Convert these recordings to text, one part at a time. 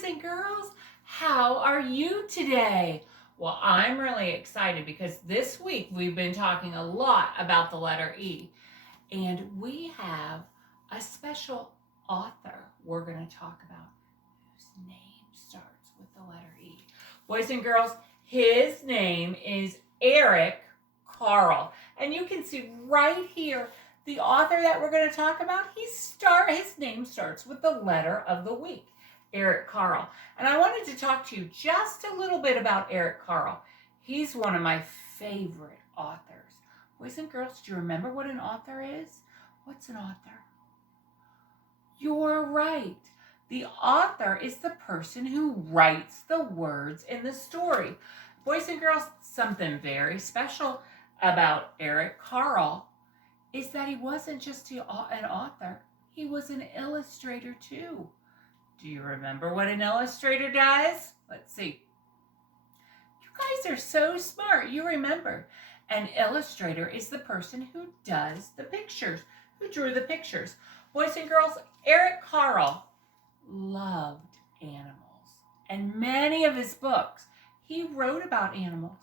boys and girls. How are you today? Well, I'm really excited because this week we've been talking a lot about the letter E, and we have a special author we're going to talk about whose name starts with the letter E. Boys and girls, his name is Eric Carle, and you can see right here the author that we're going to talk about. His name starts with the letter of the week, Eric Carle. And I wanted to talk to you just a little bit about Eric Carle. He's one of my favorite authors. Boys and girls, do you remember what an author is? What's an author? You're right. The author is the person who writes the words in the story. Boys and girls, something very special about Eric Carle is that he wasn't just an author, he was an illustrator too. Do you remember what an illustrator does? Let's see. You guys are so smart. You remember. An illustrator is the person who does the pictures, who drew the pictures. Boys and girls, Eric Carle loved animals. And many of his books, he wrote about animals.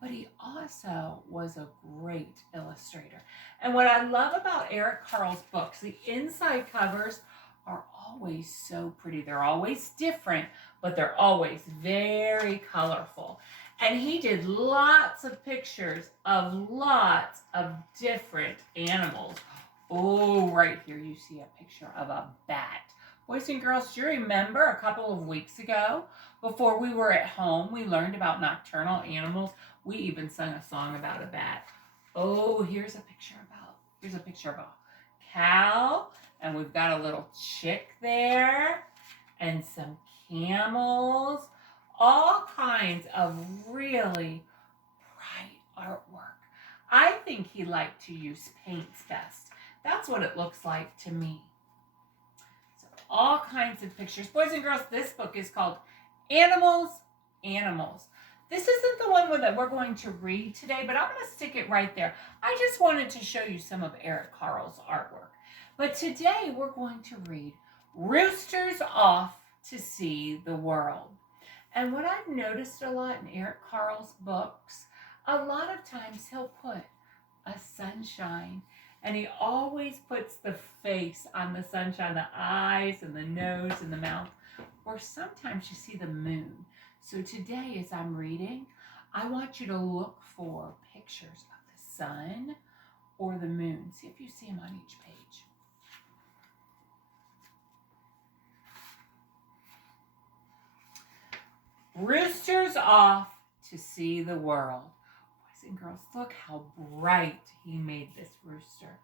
But he also was a great illustrator. And what I love about Eric Carle's books, the inside covers are always so pretty. They're always different, but they're always very colorful. And he did lots of pictures of lots of different animals. Oh, right here you see a picture of a bat. Boys and girls, do you remember a couple of weeks ago, before we were at home, we learned about nocturnal animals. We even sung a song about a bat. Oh, here's a picture of a cow, and we've got a little chick there, and some camels, all kinds of really bright artwork. I think he liked to use paints best. That's what it looks like to me. So all kinds of pictures. Boys and girls, this book is called Animals. This isn't the one that we're going to read today, but I'm going to stick it right there. I just wanted to show you some of Eric Carle's artwork. But today we're going to read Roosters Off to See the World. And what I've noticed a lot in Eric Carle's books, a lot of times he'll put a sunshine, and he always puts the face on the sunshine, the eyes and the nose and the mouth. Or sometimes you see the moon. So today as I'm reading, I want you to look for pictures of the sun or the moon. See if you see them on each page. Roosters Off to See the World. Boys and girls, look how bright he made this rooster.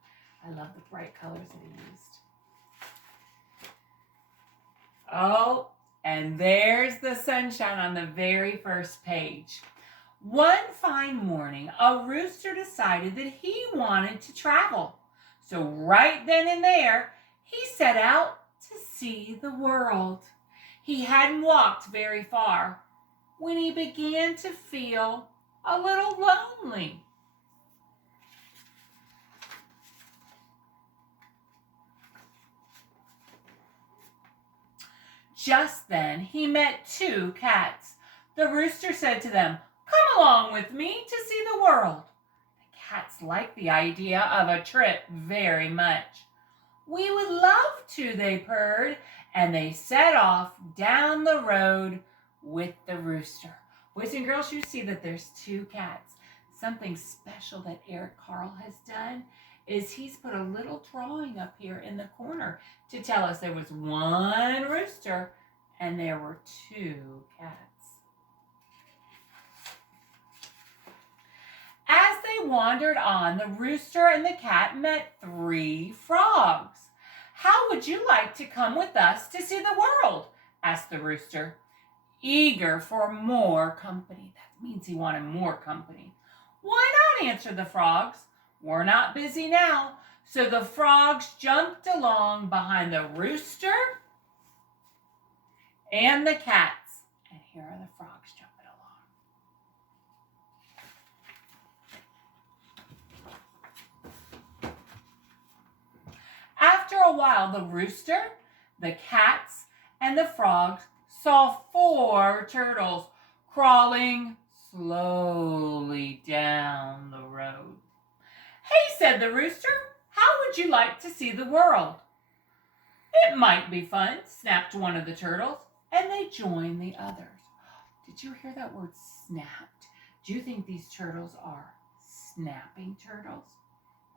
I love the bright colors that he used. Oh, and there's the sunshine on the very first page. One fine morning, a rooster decided that he wanted to travel. So right then and there, he set out to see the world. He hadn't walked very far when he began to feel a little lonely. Just then, he met two cats. The rooster said to them, "Come along with me to see the world." The cats liked the idea of a trip very much. "We would love to," they purred, and they set off down the road with the rooster. Boys and girls, you see that there's two cats. Something special that Eric Carle has done is he's put a little drawing up here in the corner to tell us there was one rooster and there were two cats. As they wandered on, the rooster and the cat met three frogs. "How would you like to come with us to see the world?" asked the rooster, eager for more company. That means he wanted more company. "Why not?" answered the frogs. "We're not busy now." So the frogs jumped along behind the rooster and the cats. And here are the frogs jumping along. After a while, the rooster, the cats, and the frogs saw 4 turtles crawling slowly down the road. "Hey," said the rooster, "how would you like to see the world?" "It might be fun," snapped one of the turtles, and they joined the others. Did you hear that word, snapped? Do you think these turtles are snapping turtles?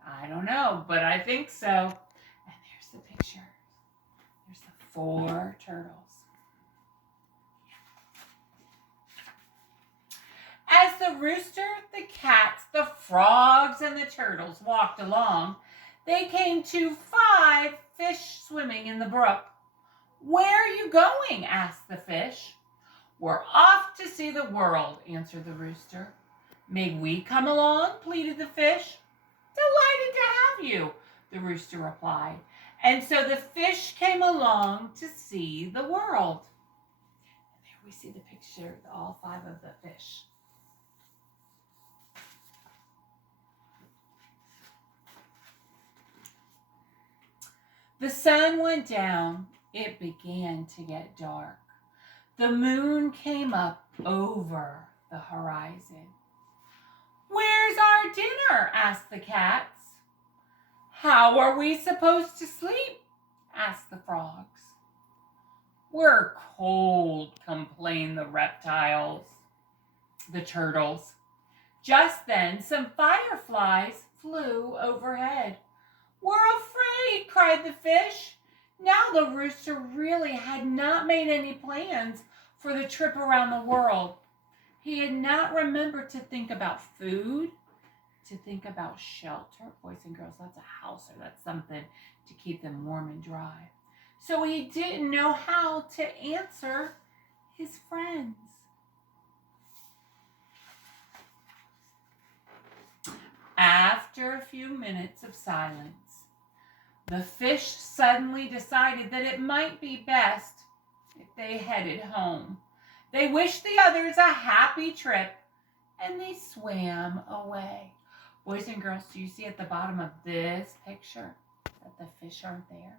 I don't know, but I think so. And there's the picture. There's the 4 turtles. As the rooster, the cats, the frogs, and the turtles walked along, they came to 5 fish swimming in the brook. "Where are you going?" asked the fish. "We're off to see the world," answered the rooster. "May we come along?" pleaded the fish. "Delighted to have you," the rooster replied. And so the fish came along to see the world. And there we see the picture of all 5 of the fish. The sun went down. It began to get dark. The moon came up over the horizon. "Where's our dinner?" asked the cats. "How are we supposed to sleep?" asked the frogs. "We're cold," complained the turtles. Just then, some fireflies flew overhead. "We're afraid," cried the fish. Now the rooster really had not made any plans for the trip around the world. He had not remembered to think about food, to think about shelter. Boys and girls, that's a house, or that's something to keep them warm and dry. So he didn't know how to answer his friends. After a few minutes of silence, the fish suddenly decided that it might be best if they headed home. They wished the others a happy trip, and they swam away. Boys and girls, do you see at the bottom of this picture that the fish aren't there?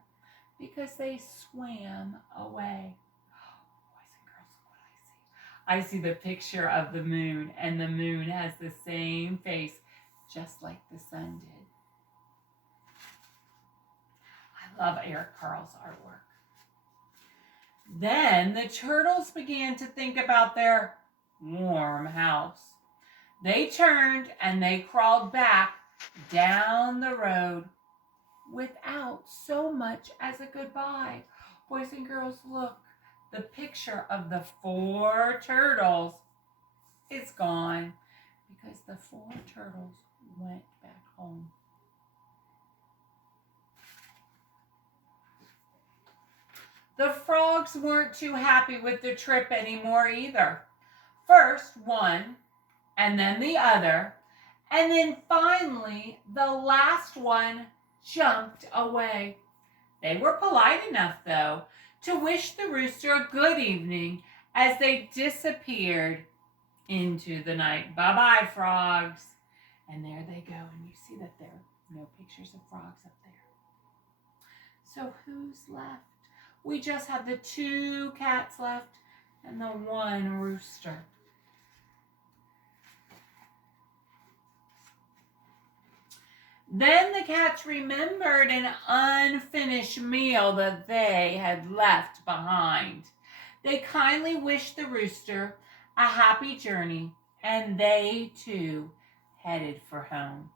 Because they swam away. Boys and girls, look what I see. I see the picture of the moon, and the moon has the same face, just like the sun did. I love Eric Carle's artwork. Then the turtles began to think about their warm house. They turned and they crawled back down the road without so much as a goodbye. Boys and girls, look, the picture of the 4 turtles is gone because the 4 turtles went back home. The frogs weren't too happy with the trip anymore either. First one, and then the other, and then finally the last one jumped away. They were polite enough, though, to wish the rooster a good evening as they disappeared into the night. Bye-bye, frogs. And there they go, and you see that there are no pictures of frogs up there. So who's left? We just have the 2 cats left and the 1 rooster. Then the cats remembered an unfinished meal that they had left behind. They kindly wished the rooster a happy journey, and they too headed for home.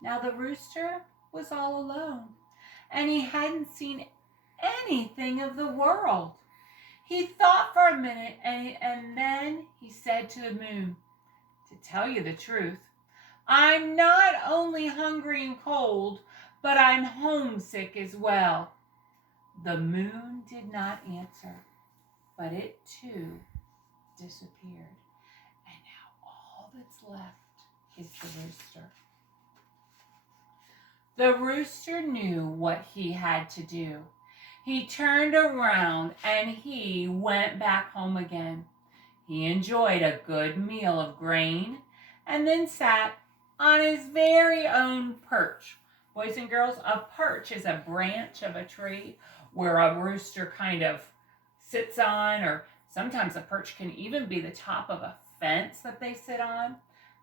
Now the rooster was all alone, and he hadn't seen anything of the world. He thought for a minute, and then he said to the moon, "To tell you the truth, I'm not only hungry and cold, but I'm homesick as well." The moon did not answer, but it too disappeared. And now all that's left is the rooster. The rooster knew what he had to do. He turned around and he went back home again. He enjoyed a good meal of grain and then sat on his very own perch. Boys and girls, a perch is a branch of a tree where a rooster kind of sits on, or sometimes a perch can even be the top of a fence that they sit on,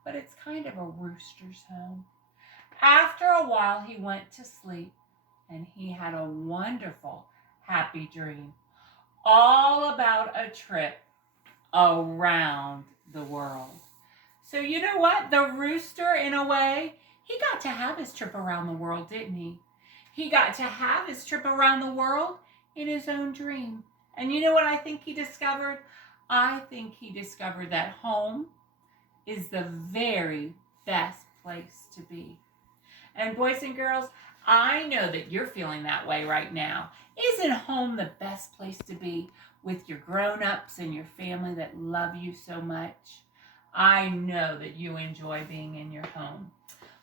but it's kind of a rooster's home. After a while, he went to sleep, and he had a wonderful, happy dream, all about a trip around the world. So you know what? The rooster, in a way, he got to have his trip around the world, didn't he? He got to have his trip around the world in his own dream. And you know what I think he discovered? I think he discovered that home is the very best place to be. And boys and girls, I know that you're feeling that way right now. Isn't home the best place to be with your grown-ups and your family that love you so much? I know that you enjoy being in your home.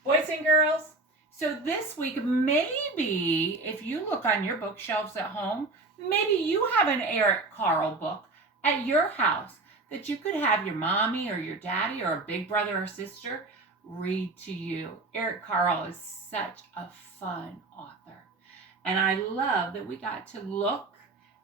Boys and girls, so this week, maybe if you look on your bookshelves at home, maybe you have an Eric Carle book at your house that you could have your mommy or your daddy or a big brother or sister read to you. Eric Carle is such a fun author. And I love that we got to look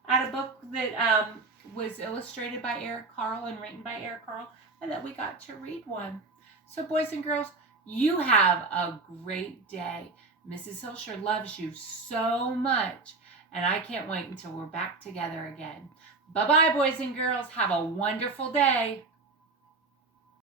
at a book that was illustrated by Eric Carle and written by Eric Carle, and that we got to read one. So boys and girls, you have a great day. Mrs. Hilsher loves you so much, and I can't wait until we're back together again. Bye-bye, boys and girls. Have a wonderful day.